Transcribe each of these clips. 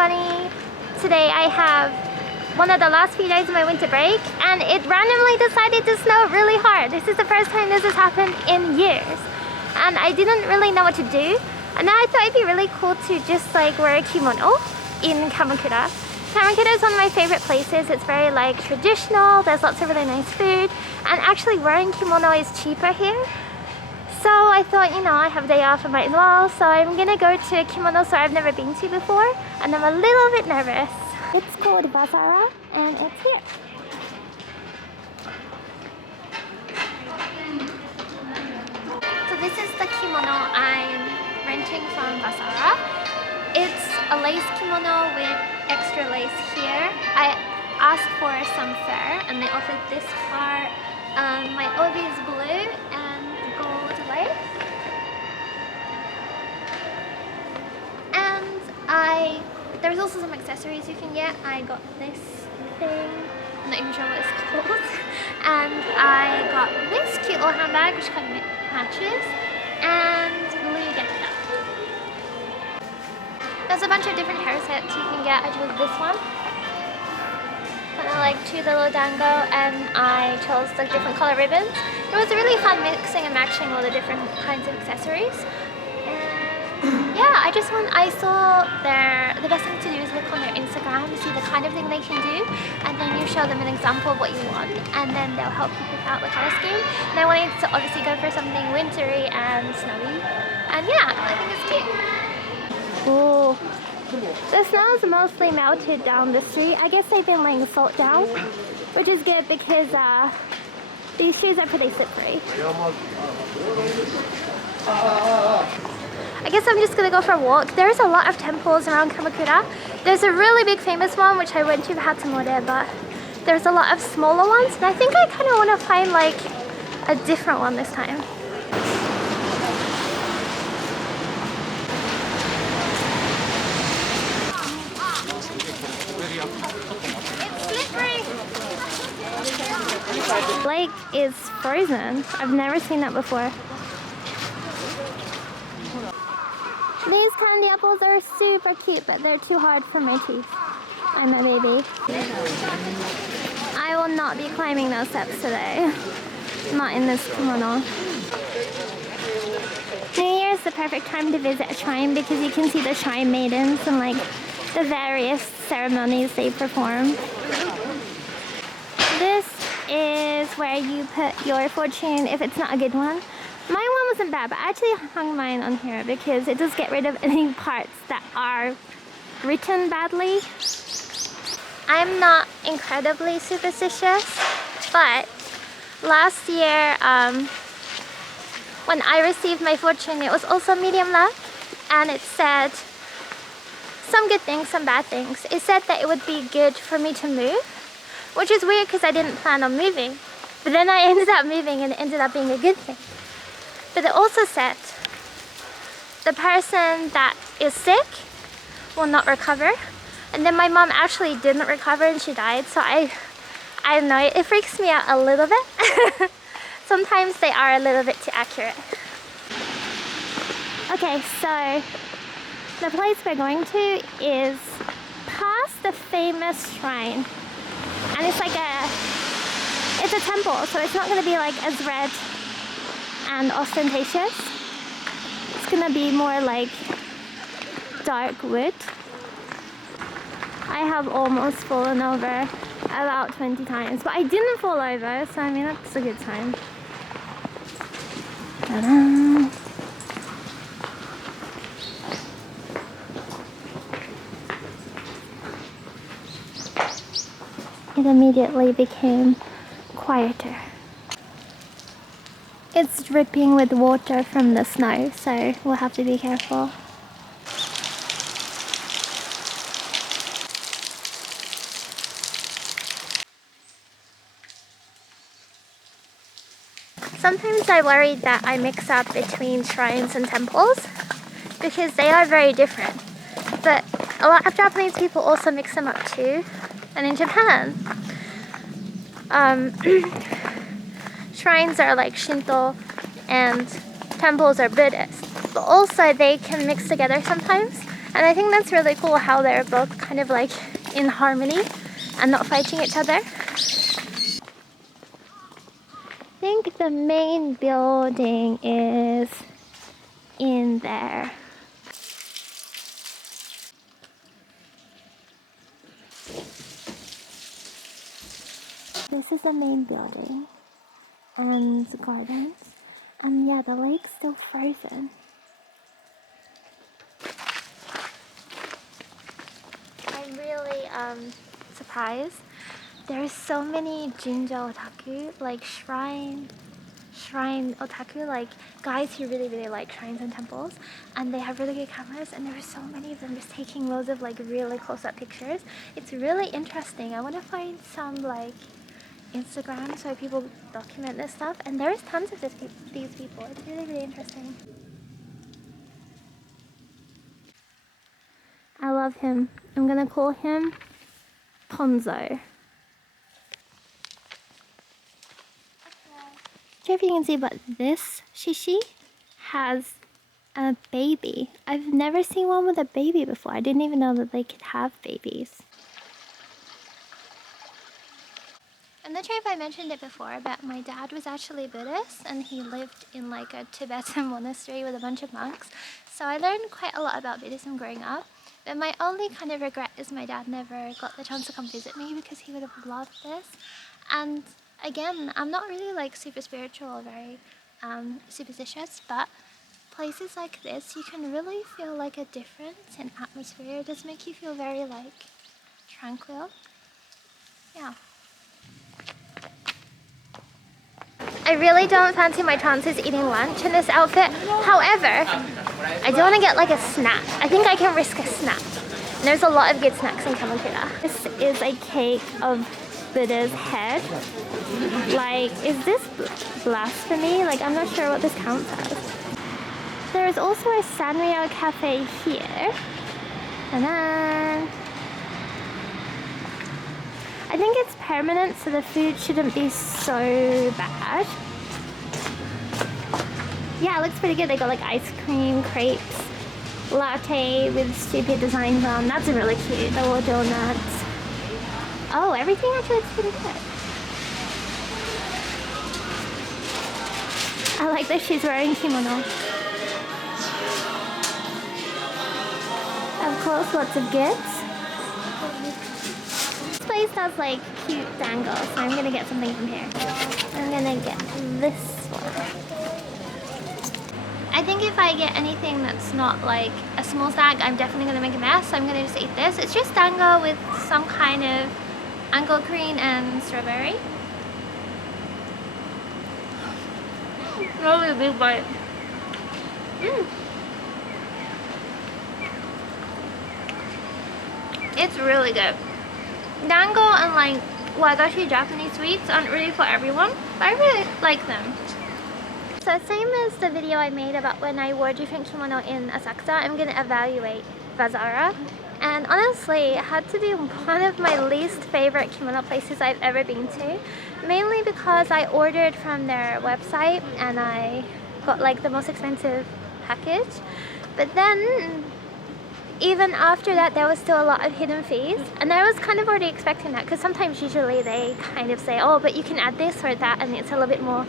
everybody! Today I have one of the last few days of my winter break and it randomly decided to snow really hard. This is the first time this has happened in years and I didn't really know what to do, and then I thought it'd be really cool to just like wear a kimono in Kamakura. Kamakura is one of my favorite places. It's very like traditional, there's lots of really nice food, and actually wearing kimono is cheaper here. So I thought, you know, I have a day off, I might as well. So I'm gonna go to a kimono store I've never been to before, and I'm a little bit nervous. It's called Bazara, and it's here. So this is the kimono I'm renting from Bazara. It's a lace kimono with extra lace here. I asked for some fur, and they offered this part. My obi is blue and gold lace. And there's also some accessories you can get. I got this thing, I'm not even sure what it's called. And I got this cute little handbag which kind of matches, and blue getup. There's a bunch of different hair sets you can get. I chose this one. And I like two little dango, and I chose like different color ribbons. It was really fun mixing and matching all the different kinds of accessories. And yeah, I saw the best thing to do is look on their Instagram to see the kind of thing they can do, and then you show them an example of what you want, and then they'll help you pick out the color scheme. And I wanted to obviously go for something wintry and snowy, and yeah, I think it's cute. Ooh. The snow is mostly melted down the street. I guess they've been laying salt down, which is good because these shoes are pretty slippery. I guess I'm just gonna go for a walk. There's a lot of temples around Kamakura. There's a really big famous one which I went to Hatsumode, but there's a lot of smaller ones, and I think I kind of want to find like a different one this time. Lake is frozen. I've never seen that before. These candy apples are super cute, but they're too hard for my teeth. I'm a baby. I will not be climbing those steps today. Not in this kimono. New Year is the perfect time to visit a shrine because you can see the shrine maidens and like the various ceremonies they perform. This is where you put your fortune if it's not a good one. My one wasn't bad, but I actually hung mine on here because it does get rid of any parts that are written badly. I'm not incredibly superstitious, but last year when I received my fortune, it was also medium luck, and it said some good things, some bad things. It said that it would be good for me to move, which is weird because I didn't plan on moving. But then I ended up moving and it ended up being a good thing. But it also said the person that is sick will not recover. And then my mom actually didn't recover and she died. So I don't know, it freaks me out a little bit. Sometimes they are a little bit too accurate. Okay, so the place we're going to is past the famous shrine. And it's like it's a temple, so it's not going to be like as red and ostentatious. It's going to be more like dark wood. I have almost fallen over about 20 times, but I didn't fall over, so I mean that's a good sign. Ta-da! It immediately became quieter. It's dripping with water from the snow, so we'll have to be careful. Sometimes I worry that I mix up between shrines and temples because they are very different. But a lot of Japanese people also mix them up too. And in Japan, shrines are like Shinto and temples are Buddhist. But also they can mix together sometimes. And I think that's really cool how they're both kind of like in harmony and not fighting each other. I think the main building is in there. This is the main building and the gardens. And yeah, the lake's still frozen. I'm really surprised. There's so many Jinja otaku, like shrine otaku, like guys who really like shrines and temples, and they have really good cameras, and there are so many of them just taking loads of like really close-up pictures. It's really interesting. I want to find some like Instagram so people document this stuff, and there's tons of these people. It's really interesting. I love him. I'm gonna call him Ponzo. I don't know if you can see, but this shishi has a baby. I've never seen one with a baby before. I didn't even know that they could have babies. I'm not sure if I mentioned it before, but my dad was actually Buddhist and he lived in like a Tibetan monastery with a bunch of monks. So I learned quite a lot about Buddhism growing up. But my only kind of regret is my dad never got the chance to come visit me because he would have loved this. And again, I'm not really like super spiritual or very superstitious, but places like this, you can really feel like a difference in atmosphere. It does make you feel very like tranquil. Yeah. I really don't fancy my chances eating lunch in this outfit. However, I do want to get like a snack. I think I can risk a snack. And there's a lot of good snacks in Kamakura. This is a cake of Buddha's head. Like, is this blasphemy? Like, I'm not sure what this counts as. There is also a Sanrio cafe here. And then I think it's permanent, so the food shouldn't be so bad. Yeah, it looks pretty good. They got like ice cream, crepes, latte with stupid designs on. That's really cute. The little donuts. Oh, everything actually looks pretty good. I like that she's wearing kimono. Of course, lots of gifts. This place has like cute dangles, so I'm gonna get something from here. I'm gonna get this one. I think if I get anything that's not like a small snack, I'm definitely gonna make a mess. So I'm gonna just eat this. It's just dango with some kind of angle cream and strawberry. Really big bite. It's really good. Dango and like wagashi Japanese sweets aren't really for everyone, but I really like them. So same as the video I made about when I wore different kimono in Asakusa, I'm gonna evaluate Vazara. And honestly, it had to be one of my least favorite kimono places I've ever been to. Mainly because I ordered from their website and I got like the most expensive package. But then, even after that, there was still a lot of hidden fees. And I was kind of already expecting that because sometimes usually they kind of say, oh, but you can add this or that and it's a little bit more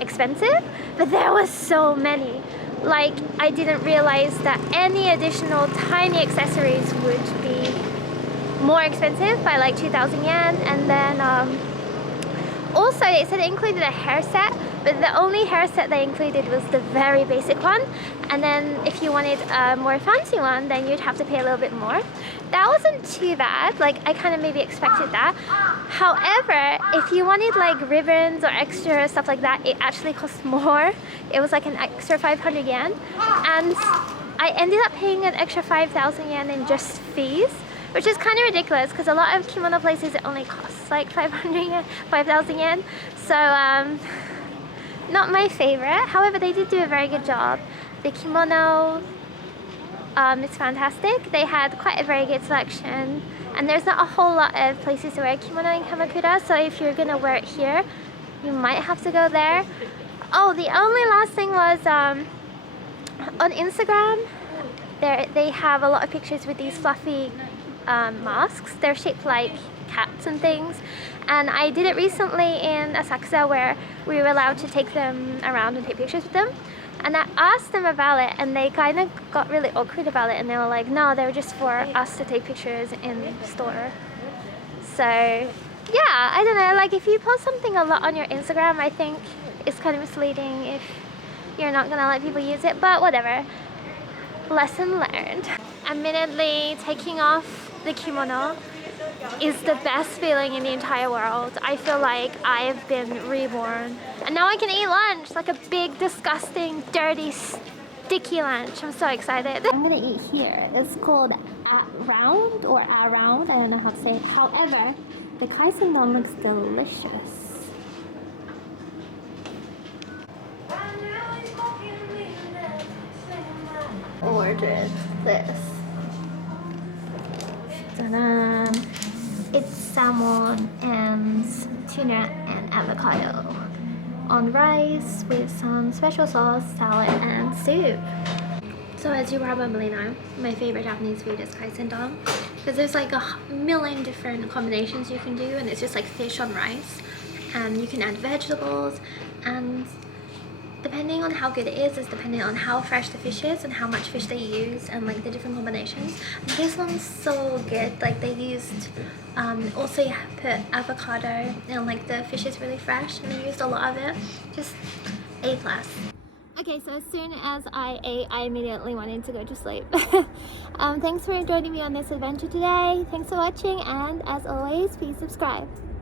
expensive. But there was so many. Like, I didn't realize that any additional tiny accessories would be more expensive by like 2,000 yen. And then also they said it included a hair set, but the only hair set they included was the very basic one. And then if you wanted a more fancy one, then you'd have to pay a little bit more. That wasn't too bad. Like, I kind of maybe expected that. However, if you wanted like ribbons or extra stuff like that, it actually cost more. It was like an extra 500 yen. And I ended up paying an extra 5,000 yen in just fees, which is kind of ridiculous because a lot of kimono places it only costs like 500 yen, 5,000 yen. So not my favorite. However, they did do a very good job. The kimono is fantastic. They had quite a very good selection, and there's not a whole lot of places to wear kimono in Kamakura, so if you're gonna wear it here, you might have to go there. Oh, the only last thing was on Instagram, they have a lot of pictures with these fluffy masks. They're shaped like cats and things, and I did it recently in Asakusa where we were allowed to take them around and take pictures with them, and I asked them about it and they kind of got really awkward about it, and they were like, no, they were just for us to take pictures in store. So yeah, I don't know, like if you post something a lot on your Instagram, I think it's kind of misleading if you're not gonna let people use it, but whatever. Lesson learned. Admittedly, taking off the kimono is the best feeling in the entire world. I feel like I've been reborn. And now I can eat lunch, like a big, disgusting, dirty, sticky lunch. I'm so excited. I'm gonna eat here. It's called round or around. I don't know how to say it. However, the kaisendon looks delicious. Ordered this. Ta-da! It's salmon and tuna and avocado on rice with some special sauce, salad, and soup. So as you probably know, my favorite Japanese food is kaisendon because there's like a million different combinations you can do, and it's just like fish on rice, and you can add vegetables, and depending on how good it is depending on how fresh the fish is and how much fish they use and like the different combinations. And this one's so good. Like they used also you put avocado, and like the fish is really fresh and they used a lot of it. Just A+. Okay, so as soon as I ate, I immediately wanted to go to sleep. Thanks for joining me on this adventure today. Thanks for watching, and as always, please subscribe.